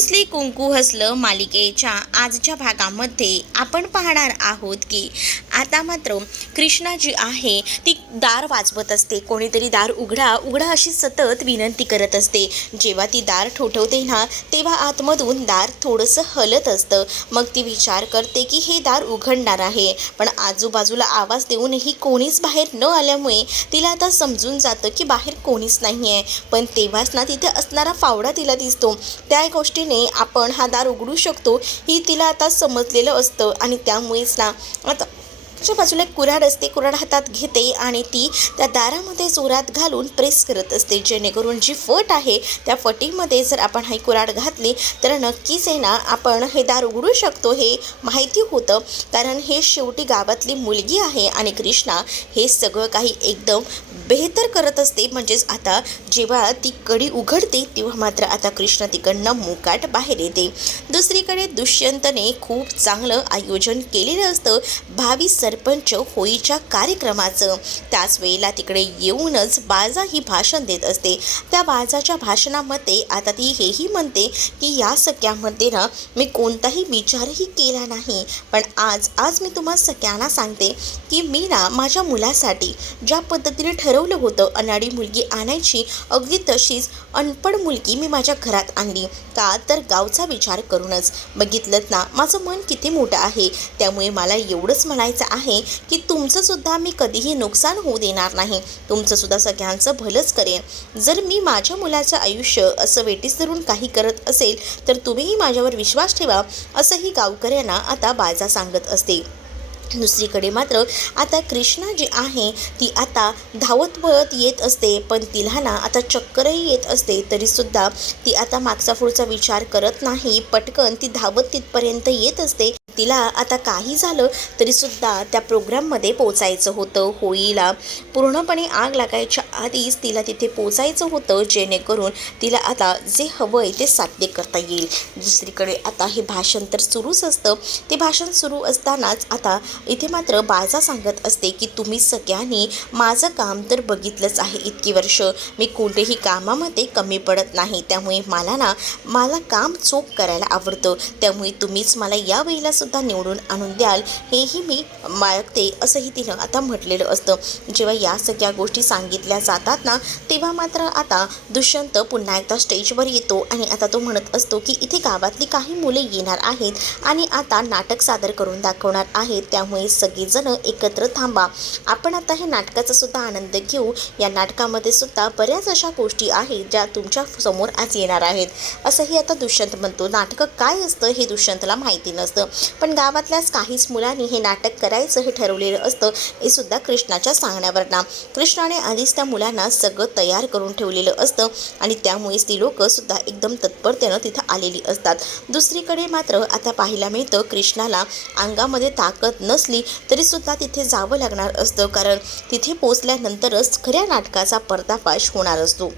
रुसली कुंकू हसलं मालिकेच्या आजच्या भागामध्ये आपण पाहणार आहोत की आता मात्र कृष्णा जी आहे ती दार वाजवत असते. कोणीतरी दार उघडा उघडा अशी सतत विनंती करत असते. जेव्हा ती दार ठोठवते ना तेव्हा आतमधून दार थोडंसं हलत असतं. मग ती विचार करते की हे दार उघडणार आहे, पण आजूबाजूला आवाज देऊनही कोणीच बाहेर न आल्यामुळे तिला आता समजून जातं की बाहेर कोणीच नाही आहे. पण तेव्हाच ना तिथे असणारा फावडा तिला दिसतो. त्या गोष्टीने आपण हा दार उघडू शकतो ही तिला आता समजलेलं असतं आणि त्यामुळेच ना आता त्याच्या बाजूला एक कुऱ्हाड असते. कुऱ्हाड हातात घेते आणि ती त्या दारामध्ये जोरात घालून प्रेस करत असते, जेणेकरून जी फट आहे त्या फटीमध्ये जर आपण ही कुऱ्हाड घातली तर नक्कीच आहे ना आपण हे दार उघडू शकतो हे माहिती होतं. कारण हे शेवटी गावातली मुलगी आहे आणि कृष्णा हे सगळं काही एकदम बेहतर करत असते. म्हणजेच आता जेव्हा ती कडी उघडते तेव्हा मात्र आता कृष्णा तिकडनं मुकाट बाहेर येते. दुसरीकडे दुष्यंतने खूप चांगलं आयोजन केलेलं असतं भावी सरपंच होळीच्या कार्यक्रमाचं. त्याच वेळेला तिकडे येऊनच बाजा ही भाषण देत असते. त्या बाजाच्या भाषणामध्ये आता ती हेही म्हणते की या सगळ्यामध्ये ना मी कोणताही विचारही केला नाही, पण आज मी तुम्हा सगळ्यांना सांगते की मी ना माझ्या मुलासाठी ज्या पद्धतीने ठरवलं होतं अनाडी मुलगी आणायची, अगदी तशीच अनपढ मुलगी मी माझ्या घरात आणली. का तर गावचा विचार करूनच. बघितलं ना माझं मन किती मोठं आहे, त्यामुळे मला एवढंच म्हणायचं आहे की तुमचंसुद्धा मी कधीही नुकसान होऊ देणार नाही, तुमचंसुद्धा सगळ्यांचं भलंच करेन. जर मी माझ्या मुलाचं आयुष्य असं वेटीस धरून काही करत असेल तर तुम्हीही माझ्यावर विश्वास ठेवा, असंही गावकऱ्यांना आता बाजा सांगत असते. दुसरीकडे मात्र आता कृष्णा जी आहे ती आता धावत पळत येत असते, पण तिला ना आता चक्करही येत असते. तरीसुद्धा ती आता मागचा पुढचा विचार करत नाही, पटकन ती धावत तिथपर्यंत येत असते. तिला आता काही झालं तरीसुद्धा त्या प्रोग्राममध्ये पोचायचं होतं. होळीला पूर्णपणे आग लागायच्या आधीच तिला तिथे पोचायचं होतं, जेणेकरून तिला आता जे हवं आहे ते साध्य करता येईल. दुसरीकडे आता हे भाषण तर सुरूच असतं. ते भाषण सुरू असतानाच आता इथे मात्र बाजा सांगत असते की तुम्ही सगळ्यांनी माझं काम तर बघितलंच आहे. इतकी वर्ष मी कोणत्याही कामामध्ये कमी पडत नाही, त्यामुळे मला काम चोख करायला आवडतं. त्यामुळे तुम्हीच मला या वेळेला सुद्धा निवडून आणून द्याल हेही मी मागते, असंही तिनं आता म्हटलेलं असतं. जेव्हा या सगळ्या गोष्टी सांगितल्या जातात ना तेव्हा मात्र आता दुष्यंत पुन्हा एकदा स्टेजवर येतो आणि आता तो म्हणत असतो की इथे गावातली काही मुले येणार आहेत आणि आता नाटक सादर करून दाखवणार आहेत, त्यामुळे सगळेजण एकत्र थांबा. आपण आता हे नाटकाचा सुद्धा आनंद घेऊ. या नाटकामध्ये सुद्धा बऱ्याच अशा गोष्टी आहेत ज्या तुमच्या समोर आज येणार आहेत, असंही आता दुष्यंत म्हणतो. नाटक काय असतं हे दुष्यंतला माहिती नसतं, पण गावातल्याच काहीच मुलांनी हे नाटक करायचं हे ठरवलेलं असतं. हे सुद्धा कृष्णाच्या सांगण्यावर ना कृष्णाने आधीच त्या मुलांना सगळं तयार करून ठेवलेलं असतं आणि त्यामुळेच ती लोक सुद्धा एकदम तत्परतेनं तिथं आलेली असतात. दुसरीकडे मात्र आता पाहायला मिळतं कृष्णाला अंगामध्ये ताकद नसली तरीसुद्धा तिथे जावं लागणार असतं, कारण तिथे पोचल्यानंतरच खऱ्या नाटकाचा पर्दाफाश होणार असतो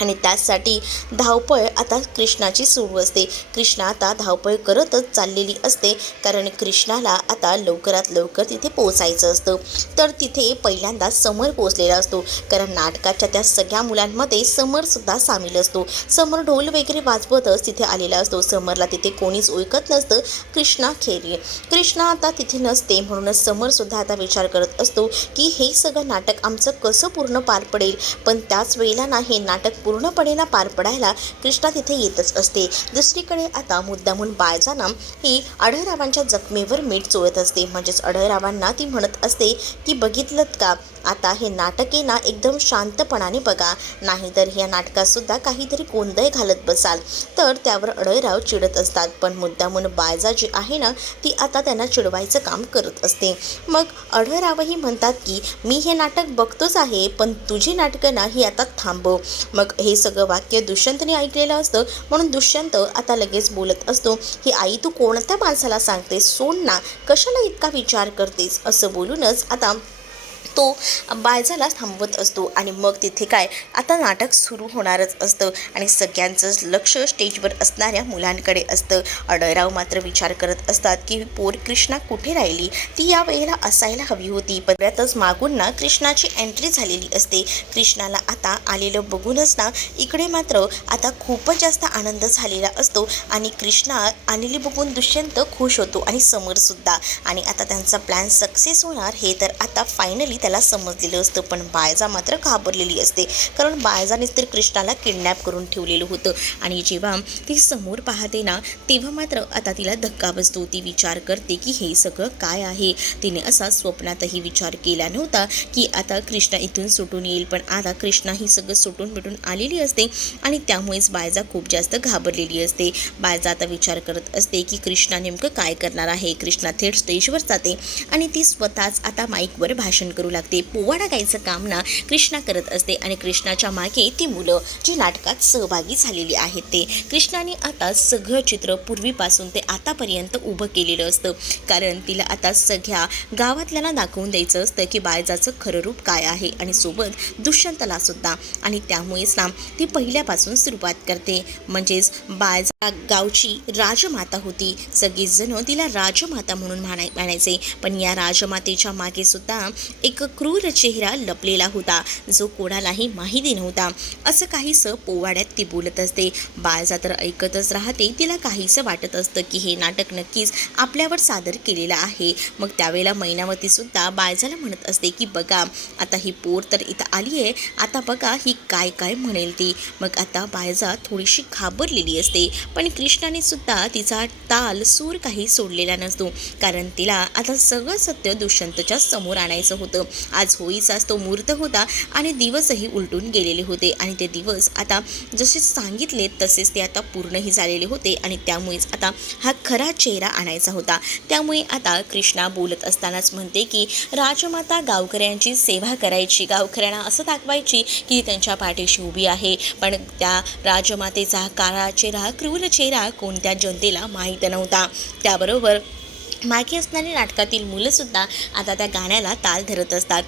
आणि त्यासाठी धावपळ आता कृष्णाची सुरू असते. कृष्णा आता धावपळ करतच चाललेली असते, कारण कृष्णाला आता लवकरात लवकर तिथे पोचायचं असतं. तर तिथे पहिल्यांदा समर पोचलेला असतो, कारण नाटकाच्या त्या सगळ्या मुलांमध्ये समरसुद्धा सामील असतो. समर ढोल वगैरे वाजवतच तिथे आलेला असतो. समरला तिथे कोणीच ओळखत नसतं कृष्णा खेरी. कृष्णा आता तिथे नसते, म्हणूनच समरसुद्धा आता विचार करत असतो की हे सगळं नाटक आमचं कसं पूर्ण पार पडेल. पण त्याच वेळेला ना हे नाटक पूर्णपणे ना पार पडायला कृष्णा तिथे येतच असते. दुसरीकडे आता मुद्दामून बायजाना ही आढळरावांच्या जखमेवर मीठ चोळत असते. म्हणजेच आढळरावांना ती म्हणत असते की बघितलं का, आता हे नाटक आहे ना एकदम शांतपणाने बघा, नाहीतर ह्या नाटकात सुद्धा काहीतरी गोंधळ घालत बसाल. तर त्यावर आढळराव चिडत असतात, पण मुद्दामून बायजा जी आहे ना ती आता त्यांना चिडवायचं काम करत असते. मग आढळरावही म्हणतात की मी हे नाटक बघतोच आहे, पण तुझी नाटकं ना ही आता थांबव. मग हे सगळं वाक्य दुष्यंतने ऐकलेलं असतं, म्हणून दुष्यंत आता लगेच बोलत असतो की आई तू कोणत्या माणसाला सांगतेस, सोड ना, कशाला इतका विचार करतेस, असं बोलूनच आता तो बायजाला थांबवत असतो आणि मग तिथे काय आता नाटक सुरू होणारच असतं आणि सगळ्यांचंच लक्ष स्टेजवर असणाऱ्या मुलांकडे असतं. अडयराव मात्र विचार करत असतात की पोर कृष्णा कुठे राहिली, ती या वेळेला असायला हवी होती. पण त्यातच मागून ना कृष्णाची एंट्री झालेली असते. कृष्णाला आता आलेलं बघूनच ना इकडे मात्र आता खूपच जास्त आनंद झालेला असतो आणि कृष्णा आलेली बघून दुष्यंत खुश होतो आणि समरसुद्धा. आणि आता त्यांचा प्लॅन सक्सेस होणार हे तर आता फायनली त्याला समजलेलं असतं. पण बायजा मात्र घाबरलेली असते, कारण बायजानेच तर कृष्णाला किडनॅप करून ठेवलेलं होतं. आणि जेव्हा ती समोर पाहते ना तेव्हा मात्र आता तिला धक्का बसतो. ती विचार करते की हे सगळं काय आहे. तिने असा स्वप्नातही विचार केला नव्हता की आता कृष्णा इथून सुटून येईल, पण आता कृष्णा ही सगळं सुटून भेटून आलेली असते आणि त्यामुळेच बायजा खूप जास्त घाबरलेली असते. बायजा आता विचार करत असते की कृष्णा नेमकं काय करणार आहे. कृष्णा थेट स्टेजवर जाते आणि ती स्वतःच आता माईकवर भाषण करू लागते. पोवाडा गायचं काम ना कृष्णा करत असते आणि कृष्णाच्या मागे ती मुलं जी नाटकात सहभागी झालेली आहेत ते. कृष्णाने आता सगळं चित्र पूर्वीपासून ते आतापर्यंत उभं केलेलं असतं, कारण तिला आता सगळ्या गावातल्यांना दाखवून द्यायचं असतं की बायजाचं खरं रूप काय आहे आणि सोबत दुष्यंतला सुद्धा. आणि त्यामुळेच ना ती पहिल्यापासून सुरुवात करते. म्हणजेच बायजा गावची राजमाता होती. सगळेच जण तिला राजमाता म्हणून म्हणायचे, पण या राजमातेच्या मागे सुद्धा एक क्रूर चेहरा लपलेला होता जो कोणालाही माहिती नव्हता. असं काहीसं पोवाड्यात ती बोलत असते. बायजा तर ऐकतच राहते. तिला काहीसं वाटत असतं की हे नाटक नक्कीच आपल्यावर सादर केलेलं आहे. मग त्यावेळेला मैनावती सुद्धा बायजाला म्हणत असते की बघा आता ही पोर तर इथं आली आहे, आता बघा ही काय काय म्हणेल ती. मग आता बायजा थोडीशी घाबरलेली असते, पण कृष्णाने सुद्धा तिचा ताल सूर काही सोडलेला नसतो, कारण तिला आता सगळं सत्य दुष्यंतच्या समोर आणायचं होतं. आज होळीचाच तो मुहूर्त होता आणि दिवसही उलटून गेलेले होते आणि ते दिवस आता जसे सांगितले तसेच ते आता पूर्णही झालेले होते आणि त्यामुळेच आता हा खरा चेहरा आणायचा होता. त्यामुळे आता कृष्णा बोलत असतानाच म्हणते की राजमाता गावकऱ्यांची सेवा करायची, गावकऱ्यांना असं दाखवायची की त्यांच्या पाठीशी उभी आहे. पण त्या राजमातेचा काळा चेहरा, क्रूर चेहरा कोणत्या जनतेला माहीत नव्हता. त्याबरोबर मागे असणारी नाटकातील मुलंसुद्धा आता त्या गाण्याला ताल धरत असतात.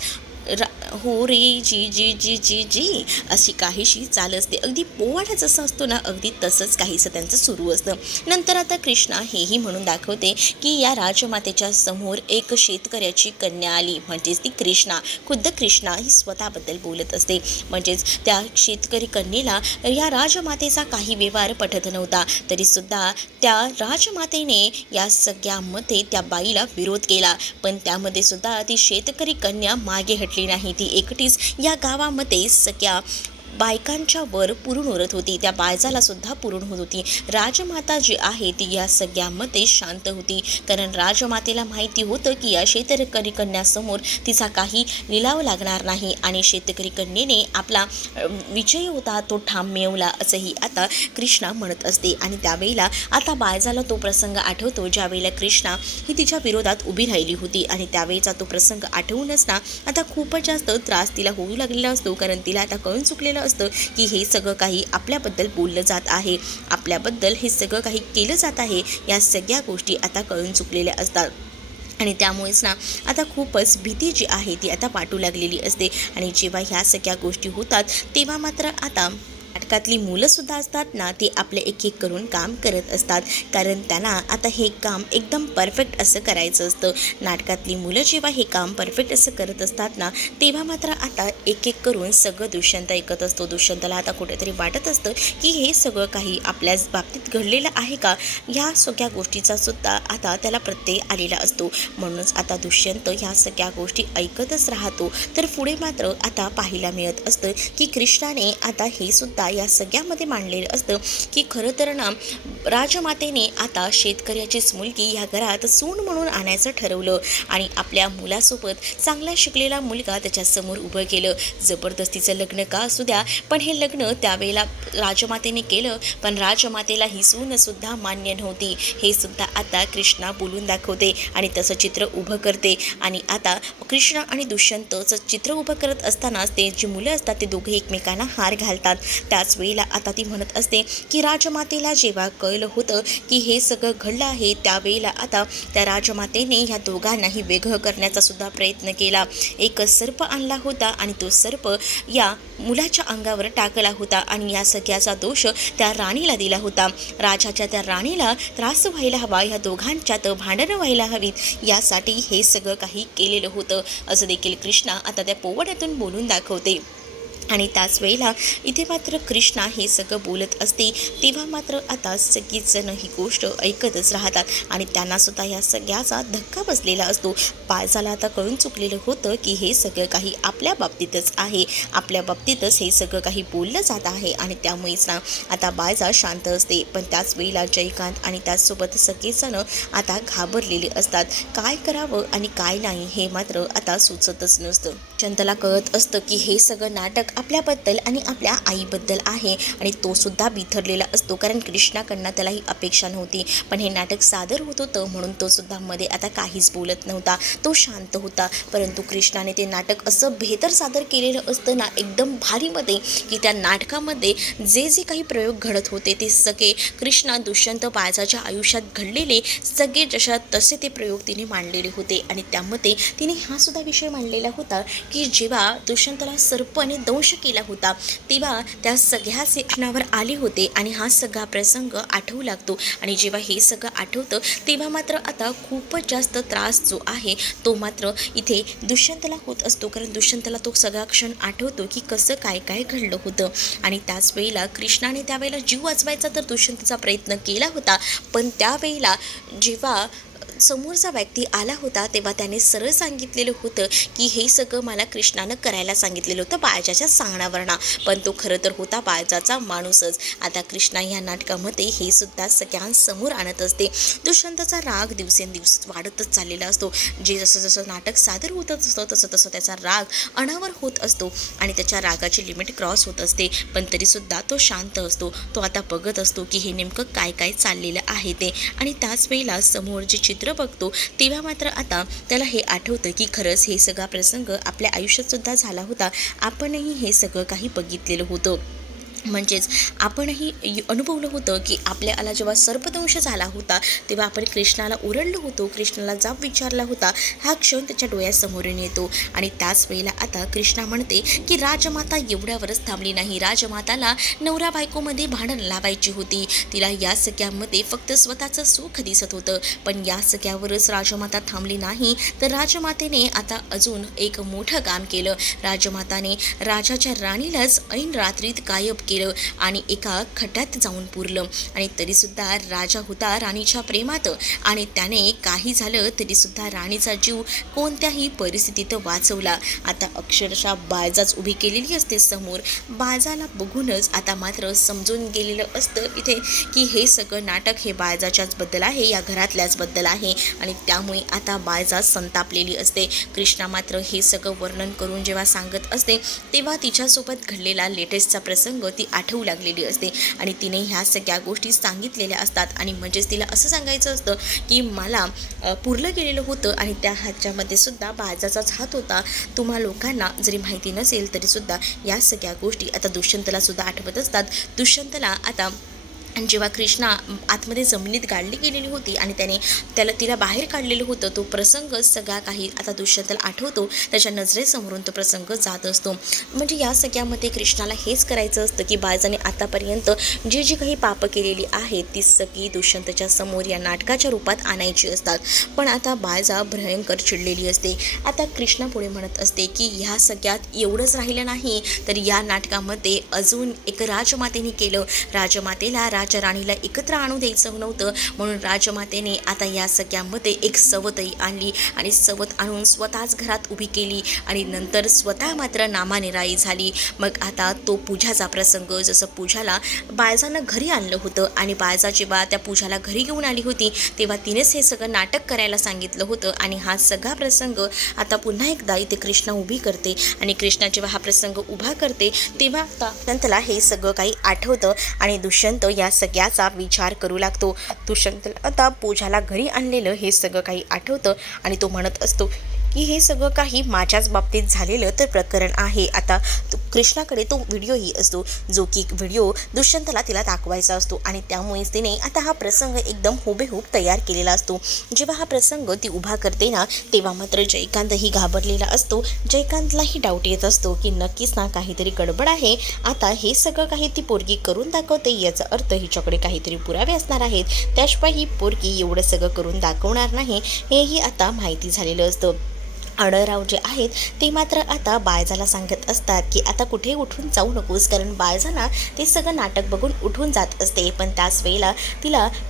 हो रे जी जी जी जी जी अशी काहीशी चाल असते. अगदी पोवाडा जसा असतो ना अगदी तसंच काहीसं त्यांचं सुरू असतं. नंतर आता कृष्णा हेही म्हणून दाखवते की या राजमातेच्या समोर एक शेतकऱ्याची कन्या आली. म्हणजेच ती कृष्णा, खुद्द कृष्णा ही स्वतःबद्दल बोलत असते. म्हणजेच त्या शेतकरी कन्येला या राजमातेचा काही व्यवहार पटत नव्हता, तरीसुद्धा त्या राजमातेने या सगळ्यामध्ये त्या बाईला विरोध केला. पण त्यामध्ये सुद्धा ती शेतकरी कन्या मागे हटली नाही. ती एकटीच या गावामध्ये सगळ्या बायकांच्या वर पुरून उरत होती. त्या बायजाला सुद्धा पुरून होत होती. राजमाता जी आहे ती या सगळ्यामध्ये शांत होती, कारण राजमातेला माहिती होतं की या शेतकरी कन्यासमोर तिचा काही लिलाव लागणार नाही आणि शेतकरी कन्येने आपला विजय होता तो ठाम मिळवला असंही आता कृष्णा म्हणत असते. आणि त्यावेळेला आता बायजाला तो प्रसंग आठवतो ज्यावेळेला कृष्णा ही तिच्या विरोधात उभी राहिली होती आणि त्यावेळेचा तो प्रसंग आठवूनच ना आता खूपच जास्त त्रास तिला होऊ लागलेला असतो, कारण तिला आता कळून चुकलेलं असतं की हे सगळं काही आपल्याबद्दल बोललं जात आहे, आपल्याबद्दल हे सगळं काही केलं जात आहे. या सगळ्या गोष्टी आता कळून चुकलेल्या असतात आणि त्यामुळेच ना आता खूपच भीती जी आहे ती आता वाटू लागलेली असते. आणि जेव्हा ह्या सगळ्या गोष्टी होतात तेव्हा मात्र आता नाटकातली मुलंसुद्धा असतात ना ती आपले एक एक करून काम करत असतात, कारण त्यांना आता हे काम एकदम परफेक्ट असं करायचं असतं. नाटकातली मुलं जेव्हा हे काम परफेक्ट असं करत असतात ना तेव्हा मात्र आता एक एक करून सगळं दुष्यंत ऐकत असतो. दुष्यंतला आता कुठेतरी वाटत असतं की हे सगळं काही आपल्याच बाबतीत घडलेलं आहे का, ह्या सगळ्या गोष्टीचा सुद्धा आता त्याला प्रत्यय आलेला असतो. म्हणूनच आता दुष्यंत ह्या सगळ्या गोष्टी ऐकतच राहतो. तर पुढे मात्र आता पाहायला मिळत असतं की कृष्णाने आता हे सुद्धा या सगळ्यामध्ये मांडलेलं असतं की खरं तर ना राजमातेने आता शेतकऱ्याचीच मुलगी ह्या घरात सून म्हणून आणायचं ठरवलं आणि आपल्या मुलासोबत चांगला शिकलेला मुलगा त्याच्यासमोर उभं केलं. जबरदस्तीचं लग्न का असू द्या, पण हे लग्न त्यावेळेला राजमातेने केलं, पण राजमातेला ही सूनसुद्धा मान्य नव्हती. हे सुद्धा आता कृष्णा बोलून दाखवते आणि तसं चित्र उभं करते. आणि आता कृष्णा आणि दुष्यंतचं चित्र उभं करत असतानाच ते जी मुलं असतात ते दोघे एकमेकांना हार घालतात. त्या त्याच वेळेला आता ती म्हणत असते की राजमातेला जेव्हा कळलं होतं की हे सगळं घडलं आहे, त्यावेळेला आता त्या राजमातेने ह्या दोघांनाही वेगळं करण्याचा सुद्धा प्रयत्न केला. एक सर्प आणला होता आणि तो सर्प या मुलाच्या अंगावर टाकला होता आणि या सगळ्याचा दोष त्या राणीला दिला होता. राजाच्या त्या राणीला त्रास व्हायला हवा, ह्या दोघांच्यात भांडणं व्हायला हवीत, यासाठी हे सगळं काही केलेलं होतं असं देखील कृष्णा आता त्या पोवाड्यातून बोलून दाखवते. आणि त्याच वेळेला इथे मात्र कृष्णा हे सगळं बोलत असते तेव्हा मात्र आता सगळीच जण ही गोष्ट ऐकतच राहतात आणि त्यांनासुद्धा या सगळ्याचा धक्का बसलेला असतो. बाळजाला आता कळून चुकलेलं होतं की हे सगळं काही आपल्या बाबतीतच आहे, आपल्या बाबतीतच हे सगळं काही बोललं जात आहे आणि त्यामुळेच ना आता बाळजा शांत असते. पण त्याच वेळेला जयकांत आणि त्याचसोबत सगळेजण आता घाबरलेले असतात. काय करावं आणि काय नाही हे मात्र आता सुचतच नसतं. चंतला कळत असतं की हे सगळं नाटक आपल्याबद्दल आणि आपल्या आईबद्दल आहे आणि तो सुद्धा बिथरलेला असतो, कारण कृष्णाकडनं त्याला ही अपेक्षा नव्हती. पण हे नाटक सादर होत होतं म्हणून तो सुद्धा मध्ये आता काहीच बोलत नव्हता, तो शांत होता. परंतु कृष्णाने ते नाटक असं बेहतर सादर केलेलं असतं ना, एकदम भारीमध्ये, की त्या नाटकामध्ये जे जे काही प्रयोग घडत होते ते सगळे कृष्णा दुष्यंत बाळजाच्या आयुष्यात घडलेले सगळे जशा तसे ते प्रयोग तिने मांडलेले होते. आणि त्यामध्ये तिने हा सुद्धा विषय मांडलेला होता की जेव्हा दुष्यंतला सर्पाने दंश केला होता तेव्हा त्या सगळ्याचे कृष्णावर आले होते आणि हा सगळा प्रसंग आठवू लागतो. आणि जेव्हा हे सगळं आठवतं तेव्हा मात्र आता खूपच जास्त त्रास जो आहे तो मात्र इथे दुष्यंतला होत असतो, कारण दुष्यंतला तो सगळा क्षण आठवतो की कसं काय काय घडलं होतं. आणि त्याच वेळेला कृष्णाने त्यावेळेला जीव वाचवायचा तर दुष्यंतचा प्रयत्न केला होता, पण त्यावेळेला जेव्हा समोरचा व्यक्ती आला होता तेव्हा त्याने सरळ सांगितलेलं होतं की हे सगळं मला कृष्णानं करायला सांगितलेलं होतं बाळजाच्या सांगण्यावरनं, पण तो खरं तर होता बाळजाचा माणूसच. आता कृष्णा ह्या नाटकामध्ये हे सुद्धा सगळ्यांसमोर आणत असते. दुष्यंतचा राग दिवसेंदिवस वाढतच चाललेला असतो. जे जसं जसं नाटक सादर होत असतं तसं तसं त्याचा राग अनावर होत असतो आणि त्याच्या रागाची लिमिट क्रॉस होत असते. पण तरीसुद्धा तो शांत असतो. तो आता बघत असतो की हे नेमकं काय काय चाललेलं आहे ते. आणि त्याच वेळेला समोर जे चित्र बघतो तेव्हा मात्र आता त्याला हे आठवतं की खरंच हे सगळा प्रसंग आपल्या आयुष्यात सुद्धा झाला होता. आपणही हे सगळं काही बघितलेलं होतं, म्हणजेच आपणही अनुभवलं होतं की आपल्याला जेव्हा सर्पदंश झाला होता तेव्हा आपण कृष्णाला ओरडलो होतो, कृष्णाला जाब विचारला होता. हा क्षण त्याच्या डोळ्यासमोरून येतो. आणि त्याच वेळेला आता कृष्णा म्हणते की राजमाता एवढ्यावरच थांबली नाही, राजमाताला नवरा बायकोमध्ये भांडण लावायची होती. तिला या सगळ्यामध्ये फक्त स्वतःचं सुख दिसत होतं, पण या सगळ्यावरच राजमाता थांबली नाही तर राजमातेने आता अजून एक मोठं काम केलं. राजमाताने राजाच्या राणीलाच ऐन रात्रीत गायब केलं आणि एका खड्ड्यात जाऊन पुरलं. आणि तरीसुद्धा राजा होता राणीच्या प्रेमात आणि त्याने काही झालं तरीसुद्धा राणीचा जीव कोणत्याही परिस्थितीत वाचवला. आता अक्षरशः बाळजाच उभी केलेली असते समोर. बाळजाला बघूनच आता मात्र समजून गेलेलं असतं इथे की हे सगळं नाटक हे बाळजाच्याच बद्दल आहे, या घरातल्याच बद्दल आहे. आणि त्यामुळे आता बाळजा संतापलेली असते. कृष्णा मात्र हे सगळं वर्णन करून जेव्हा सांगत असते तेव्हा तिच्यासोबत घडलेला लेटेस्टचा प्रसंग ती आठवू लागलेली असते आणि तिने ह्या सगळ्या गोष्टी सांगितलेल्या असतात. आणि म्हणजेच तिला असं सांगायचं असतं की मला पुरलं गेलेलं होतं आणि त्या ह्याच्यामध्ये सुद्धा बाळजाचाच हात होता. तुम्हा लोकांना जरी माहिती नसेल तरीसुद्धा या सगळ्या गोष्टी आता दुष्यंतला सुद्धा आठवत असतात. दुष्यंतला आता जेव्हा कृष्णा आतमध्ये जमिनीत गाडली गेलेली होती आणि त्याने तिला बाहेर काढलेलं होतं, तो प्रसंग सगळा काही आता दुष्यंतला आठवतो. त्याच्या नजरेसमोरून तो प्रसंग जात असतो. म्हणजे या सगळ्यामध्ये कृष्णाला हेच करायचं असतं की बाळजाने आतापर्यंत जी जी काही पापं केलेली आहेत ती सगळी दुष्यंतच्या समोर या नाटकाच्या रूपात आणायची असतात. पण आता बाळजा भयंकर चिडलेली असते. आता कृष्णा पुढे म्हणत असते की ह्या सगळ्यात एवढंच राहिलं नाही तर या नाटकामध्ये अजून एक राजमातेने केलं. राजमातेला राजा राणीला एकत्र आणू द्यायचं नव्हतं म्हणून राजमातेने आता या सगळ्यामध्ये एक सवतही आणली आणि सवत आणून स्वतःच घरात उभी केली आणि नंतर स्वतः मात्र नामानिराई झाली. मग आता तो पूजाचा प्रसंग, जसं पूजाला बाळजानं घरी आणलं होतं आणि बाळजा जेव्हा त्या पूजाला घरी घेऊन आली होती तेव्हा तिनेच हे सगळं नाटक करायला सांगितलं होतं. आणि हा सगळा प्रसंग आता पुन्हा एकदा इथे कृष्णा उभी करते आणि कृष्णा जेव्हा हा प्रसंग उभा करते तेव्हा आता दुष्यंतला हे सगळं काही आठवतं आणि दुष्यंत या सगळ्याचा विचार करू लागतो. दुष्यंत आता पूजाला घरी आणलेलं हे सगळं काही आठवतं आणि तो म्हणत असतो की हे सगळं काही माझ्याच बाबतीत झालेलं तर प्रकरण आहे. आता कृष्णाकडे तो व्हिडिओही असतो जो की व्हिडिओ दुष्यंतला तिला दाखवायचा असतो आणि त्यामुळेच तिने आता हा प्रसंग एकदम हुबेहूब तयार केलेला असतो. जेव्हा हा प्रसंग ती उभा करते ना तेव्हा मात्र जयकांतही घाबरलेला असतो. जयकांतलाही डाऊट येत असतो की नक्कीच ना काहीतरी गडबड आहे. आता हे सगळं काही ती पोरगी करून दाखवते याचा अर्थ हिच्याकडे काहीतरी पुरावे असणार आहेत. त्याशिवाय ही पोरगी एवढं सगळं करून दाखवणार नाही हेही आता माहिती झालेलं असतं. अडळराव जे आहेत ते मात्र आता बाळजाला सांगत असतात की आता कुठे उठून जाऊ नकोस, कारण बाळजा ते सगळं नाटक बघून उठून जात असते. पण त्याच वेळेला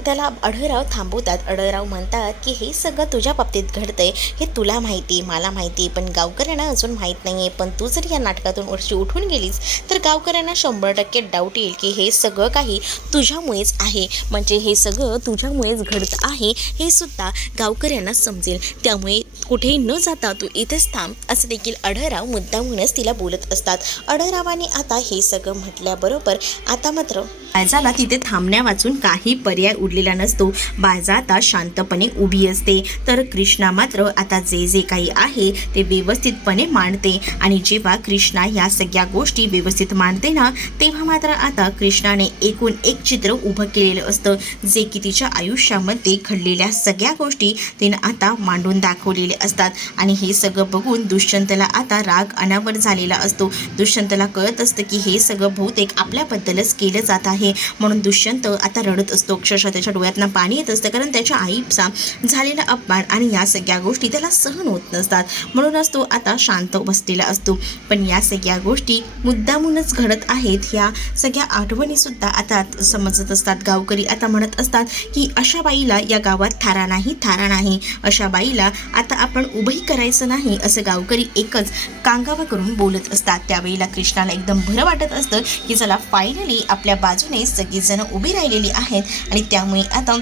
त्याला अडळराव थांबवतात. अडळराव म्हणतात की हे सगळं तुझ्या बाबतीत घडतंय हे तुला माहिती, मला माहिती, पण गावकऱ्यांना अजून माहीत नाही आहे. पण तू जर या नाटकातून वर्षी उठून गेलीस तर गावकऱ्यांना 100% डाऊट येईल की हे सगळं काही तुझ्यामुळेच आहे, म्हणजे हे सगळं तुझ्यामुळेच घडत आहे हे सुद्धा गावकऱ्यांना समजेल. त्यामुळे कुठेही न जाता तू इथेच थांब असं देखील अडळराव मुद्दामूनच तिला बोलत असतात. अडळरावाने आता हे सगळं म्हटल्याबरोबर आता मात्र बाळजाला तिथे थांबण्या वाचून काही पर्याय उरलेला नसतो. बाळजा आता शांतपणे उभी असते तर कृष्णा मात्र आता जे काही आहे ते व्यवस्थितपणे मांडते. आणि जेव्हा कृष्णा या सगळ्या गोष्टी व्यवस्थित मांडते ना तेव्हा मात्र आता कृष्णाने एकूण एक चित्र उभं केलेलं असतं जे की तिच्या आयुष्यामध्ये घडलेल्या सगळ्या गोष्टी तिनं आता मांडून दाखवलेले असतात. आणि हे सगळं बघून दुष्यंतला आता राग अनावर झालेला असतो. दुष्यंतला कळत असतं की हे सगळं बहुतेक आपल्याबद्दलच केलं जात आहे, म्हणून दुष्यंत आता रडत असतो. अक्षरशः त्याच्या डोळ्यातनं पाणी येत असतं, कारण त्याच्या आईचा झालेला अपमान आणि या सगळ्या गोष्टी त्याला सहन होत नसतात. म्हणूनच तो आता शांत बसलेला असतो. पण या सगळ्या गोष्टी मुद्दामूनच घडत आहेत ह्या सगळ्या आठवणीसुद्धा आता समजत असतात. गावकरी आता म्हणत असतात की अशा बाईला या गावात थारा नाही, अशा बाईला आता आपण उभंही करायचं नाही असं गावकरी एकच कांगावा करून बोलत असतात. त्यावेळेला कृष्णाला एकदम बरं वाटत असतं की चला फायनली आपल्या बाजूने सगळीजण उभी राहिलेली आहेत आणि त्यामुळे आता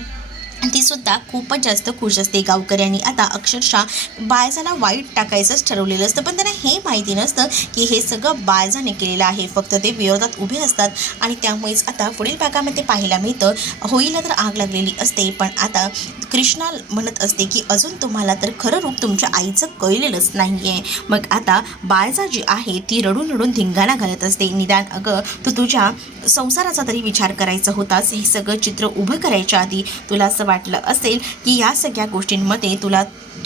ती सुद्धा खूपच जास्त खुश असते. गावकऱ्यांनी आता अक्षरशः बाळजाला वाईट टाकायचंच ठरवलेलं असतं, पण त्यांना हे माहिती नसतं की हे सगळं बाळजाने केलेलं आहे. फक्त ते विरोधात उभे असतात आणि त्यामुळेच आता पुढील भागामध्ये पाहायला मिळतं होळीला तर आग लागलेली असते, पण आता कृष्णा म्हणत असते की अजून तुम्हाला तर खरं रूप तुमच्या आईचं कळलेलंच नाही आहे. मग आता बाळजा जी आहे ती रडून रडून धिंगाणा घालत असते. निदान अगं तू तुझ्या संसाराचा तरी विचार करायचा होतास. हे सगळं चित्र उभं करायच्या आधी तुला असं वाटलं असेल की या सगळ्या गोष्टींमध्ये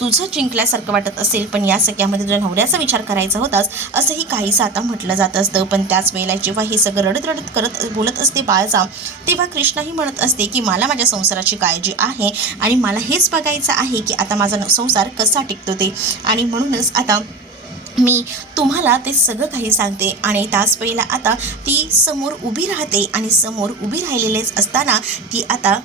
तुझं जिंकल्यासारखं वाटत असेल, पण या सगळ्यामध्ये तुझ्या नवऱ्याचा विचार करायचा होतास असंही काहीसं आता म्हटलं जात असतं. पण त्याच वेळेला जेव्हा हे सगळं रडत रडत करत बोलत असते बाळजा तेव्हा कृष्णाही म्हणत असते की मला माझ्या संसाराची काळजी आहे आणि मला हेच बघायचं आहे की आता माझा संसार कसा टिकतो ते, आणि म्हणूनच आता मी तुम्हाला ते सगळं काही सांगते. आणि त्याच वेळेला आता ती समोर उभी राहते आणि समोर उभी राहिलेलेच असताना ती आता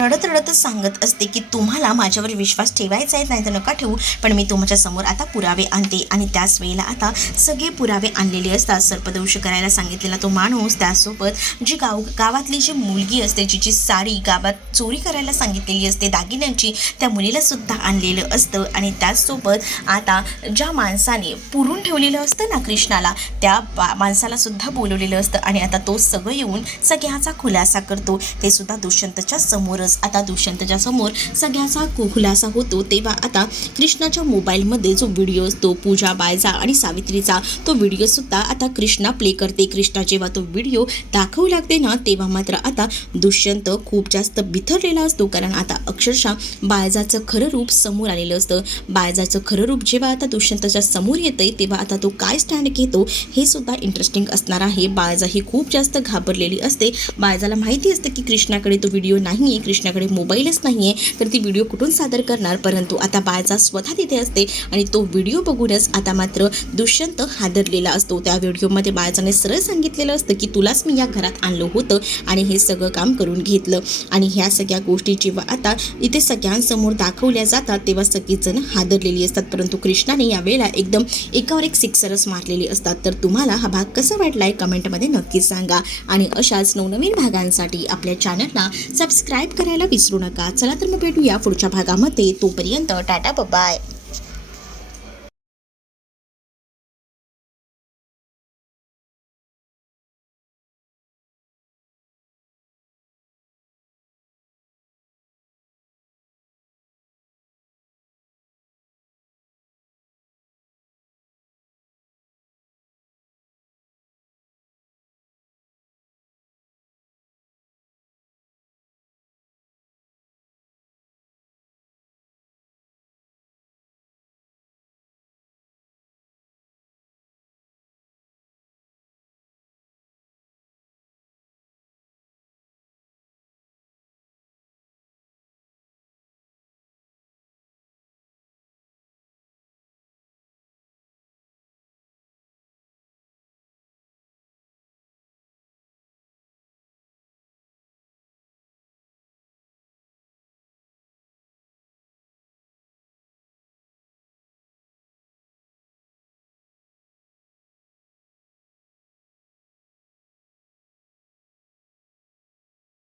रडत रडतच सांगत असते की तुम्हाला माझ्यावर विश्वास ठेवायचा आहे, नाही तर नका ठेवू, पण मी तुमच्या समोर आता पुरावे आणते. आणि त्याच वेळेला आता सगळे पुरावे आणलेले असतात. सर्पदंश करायला सांगितलेला तो माणूस, त्यासोबत जी गावातली जी मुलगी असते जिची साडी गावात चोरी करायला सांगितलेली असते दागिन्यांची, त्या मुलीला सुद्धा आणलेलं असतं. आणि त्याचसोबत आता ज्या माणसाने पुरून ठेवलेलं असतं ना कृष्णाला, त्या माणसाला सुद्धा बोलवलेलं असतं. आणि आता तो सगळं येऊन सगळ्याचा खुलासा करतो. ते सुद्धा दुष्यंतच्या समोरच. आता दुष्यंतच्या समोर सगळ्याचा खुलासा होतो. तेव्हा आता कृष्णाच्या मोबाईलमध्ये जो व्हिडिओ असतो पूजा, बाळजा आणि सावित्रीचा, तो व्हिडिओ सुद्धा आता कृष्णा प्ले करते. कृष्णा जेव्हा तो व्हिडिओ दाखवू लागते ना तेव्हा मात्र आता दुष्यंत खूप जास्त बिथरलेला असतो, कारण आता अक्षरशः बाळजाचं खरं रूप समोर आलेलं असतं. बाळजाचं खरं रूप जेव्हा आता दुष्यंतच्या समोर येतंय तेव्हा आता तो काय स्टँड घेतो हे सुद्धा इंटरेस्टिंग असणार आहे. बाळजा ही खूप जास्त घाबरलेली असते. बाळजाला माहिती असतं की कृष्णाकडे तो व्हिडिओ नाही आहे, कृष्णाकडे मोबाईलच नाही आहे, तर ती व्हिडिओ कुठून सादर करणार. परंतु आता बाळजा स्वतः तिथे असते आणि तो व्हिडिओ बघूनच आता मात्र दुष्यंत हादरलेला असतो. त्या व्हिडिओमध्ये बाळजाने सरळ सांगितलेलं असतं की तुलाच मी या घरात आणलं होतं आणि हे सगळं काम करून घेतलं. आणि ह्या सगळ्या गोष्टी जेव्हा आता इथे सगळ्यांसमोर दाखवल्या जातात तेव्हा सगळीजण हादरलेली असतात. परंतु कृष्णाने यावेळेला एकदम एकावर एक सिक्सरच मारलेली असतात. तर तुम्हाला हा भाग कसा वाटलाय कमेंटमध्ये नक्कीच सांगा. आणि अशाच नवनवीन भागांसाठी आपल्या चॅनलला सबस्क्राईब करायला विसरू नका. चला तर मग भेटूया पुढच्या भागामध्ये. तोपर्यंत टाटा बाय.